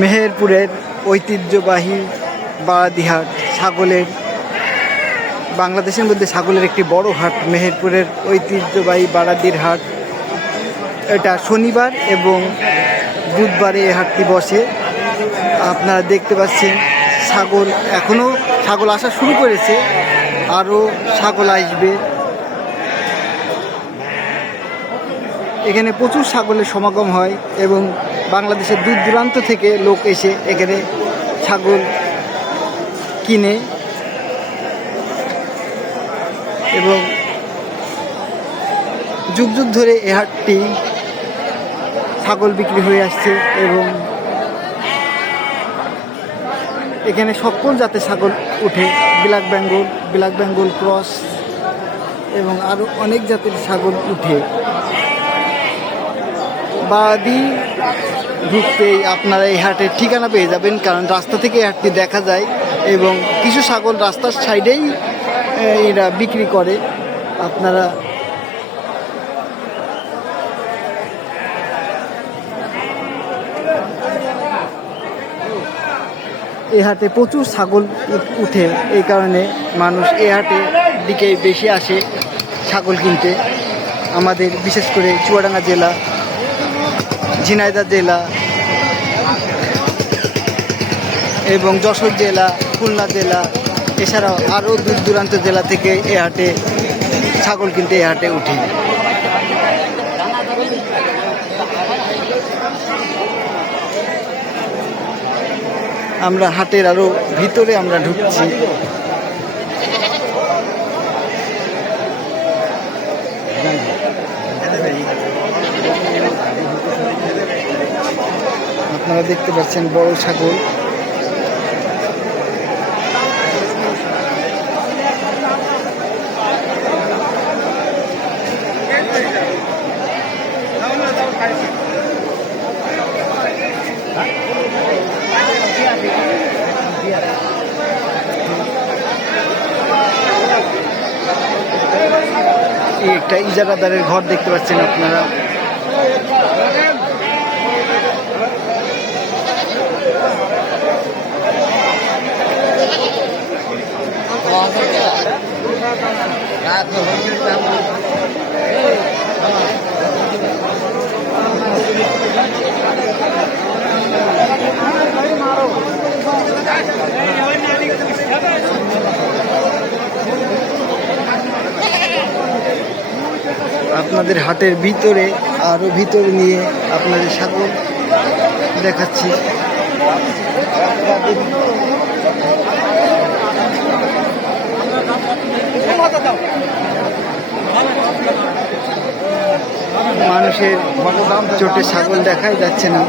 মেহেরপুরের ঐতিহ্যবাহী বাদিহাট ছাগলের, বাংলাদেশের মধ্যে ছাগলের একটি বড় হাট, মেহেরপুরের ঐতিহ্যবাহী বারাদির হাট। এটা শনিবার এবং বুধবারে এই হাটটি বসে। আপনারা দেখতে পাচ্ছেন, ছাগল এখনও ছাগল আসা শুরু করেছে আরও ছাগল আসবে। এখানে প্রচুর ছাগলের সমাগম হয় এবং বাংলাদেশের দূর দূরান্ত থেকে লোক এসে এখানে ছাগল কিনে এবং যুগ যুগ ধরে এ হাটটি ছাগল বিক্রি হয়ে আসছে এবং এখানে সকল জাতের ছাগল উঠে, black Bengal black Bengal cross এবং আরও অনেক জাতের ছাগল উঠে। বাদি ঢুকতেই আপনারা এই হাটের ঠিকানা পেয়ে যাবেন, কারণ রাস্তা থেকে এই হাটটি দেখা যায় এবং কিছু ছাগল রাস্তার সাইডেই এরা বিক্রি করে। আপনারা এ হাটে প্রচুর ছাগল উঠে, এই কারণে মানুষ এ হাটে দিকে বেশি আসে ছাগল কিনতে। আমাদের, বিশেষ করে চুয়াডাঙ্গা জেলা ঝিনাইদহ জেলা এবং যশোর জেলা, খুলনা জেলা, এছাড়াও আরও দূর দূরান্ত জেলা থেকে এ হাটে ছাগল কিনতে এ হাটে উঠি। আমরা হাটের আরও ভিতরে আমরা ঢুকছি। আপনারা দেখতে পাচ্ছেন বড় ছাগল। একটা ইজারাদারের ঘর দেখতে পাচ্ছেন আপনারা। আপনাদের হাটের ভিতরে আরও ভিতরে নিয়ে আপনাদের ছাগল দেখাচ্ছি। মানুষের চোটে ছাগল দেখাই যাচ্ছে না।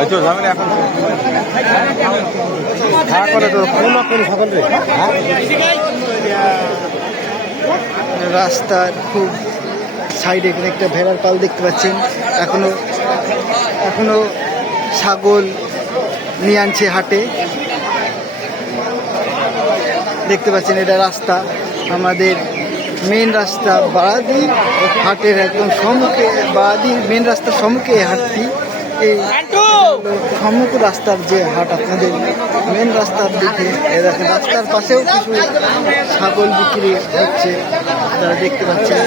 আচ্ছা যাবেন এখন করে। তো কোন কোন সকল রে। রাস্তার খুব সাইডে এখানে একটা ভেড়ার পাল দেখতে পাচ্ছেন। এখনও এখনও ছাগল নিয়ে আনছে হাটে। দেখতে পাচ্ছেন, এটা রাস্তা। আমাদের মেন রাস্তা বাড়াদি হাটের একদম সম্মুখে বাড়াদি মেন রাস্তার সম্মুখে হাটটি। এই সম্মুখ রাস্তার যে হাট, আপনাদের মেন রাস্তার দিকে দেখেন, রাস্তার পাশেও কিছু ছাগল বিক্রি হচ্ছে, আপনারা দেখতে পাচ্ছেন।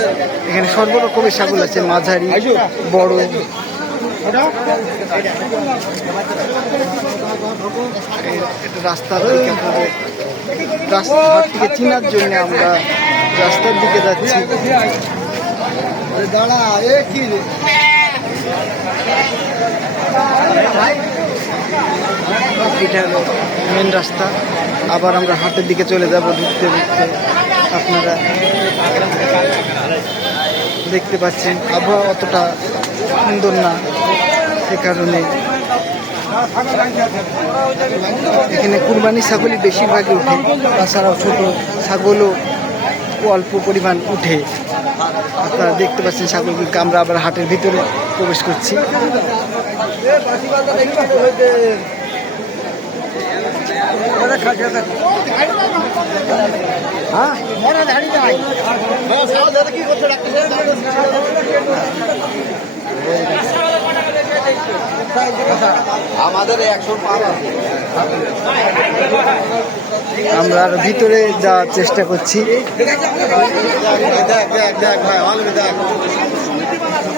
এখানে সর্বরকমের ছাগল আছে, মাঝারি, বড়। রাস্তার দিকে আপনাদের রাস্তা হাটটিকে চেনার জন্য আমরা রাস্তার দিকে যাচ্ছি। দাঁড়া, এ কি এটা হলো মেন রাস্তা। আবার আমরা হাটের দিকে চলে যাব, ঢুকতে ঢুকতে। আপনারা দেখতে পাচ্ছেন, আবহাওয়া অতটা সুন্দর না সে কারণে। এখানে কুরবানি ছাগলই বেশিরভাগই উঠে তাছাড়াও ছোট ছাগলও অল্প পরিমাণ উঠে আপনারা দেখতে পাচ্ছেন ছাগলগুলোকে, আমরা আবার হাটের ভিতরে প্রবেশ করছি। হ্যাঁ? আমাদের আমরা আরও ভিতরে যাওয়ার চেষ্টা করছি। দেখ দেখ দেখ ভাই দেখ।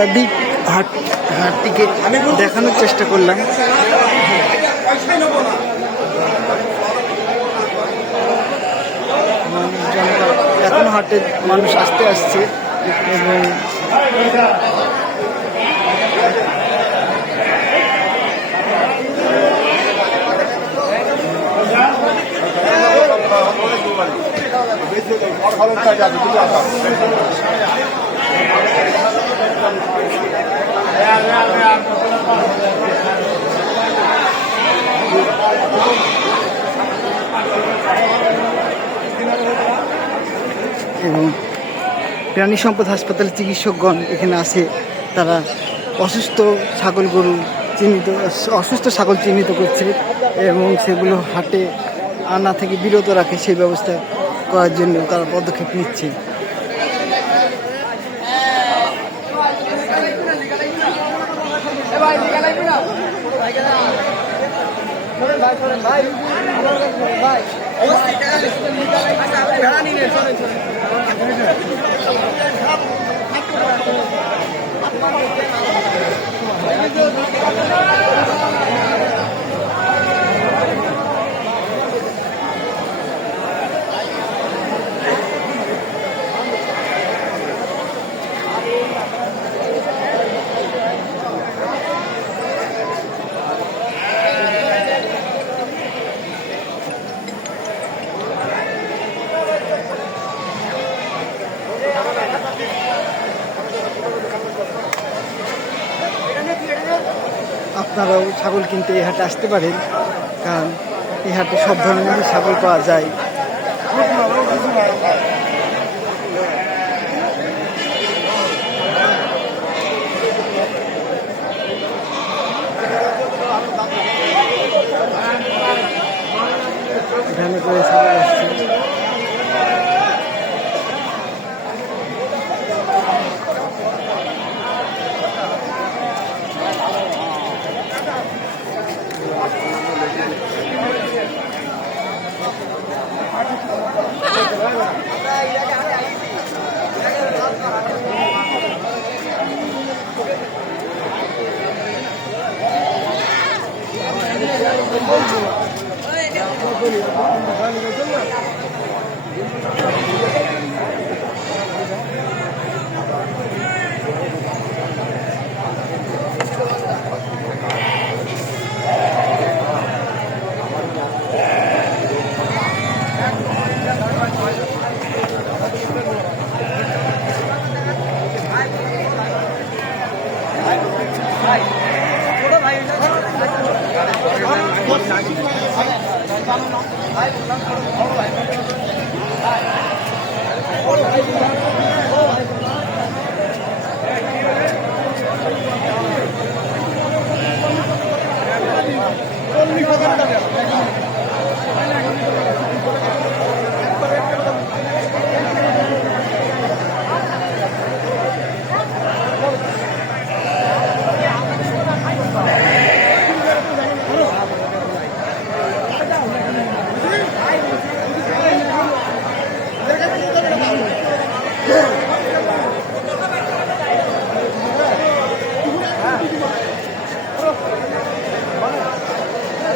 সর্বাধিক হাট হাটটিকে দেখানোর চেষ্টা করলাম। এখন হাটে মানুষ আসতে আসছে এবং এবং প্রাণী সম্পদ হাসপাতালের চিকিৎসকগণ এখানে আসে তারা অসুস্থ ছাগল গরু চিহ্নিত, অসুস্থ ছাগল চিহ্নিত করছে এবং সেগুলো হাটে আনা থেকে বিরত রাখে সেই ব্যবস্থা করার জন্য তারা পদক্ষেপ নিচ্ছে। ভাই আপনারাও ছাগল কিনতে এই হাটে আসতে পারেন, কারণ এই হাটে সব ধরনের ছাগল পাওয়া যায়। 真棒！哎，的。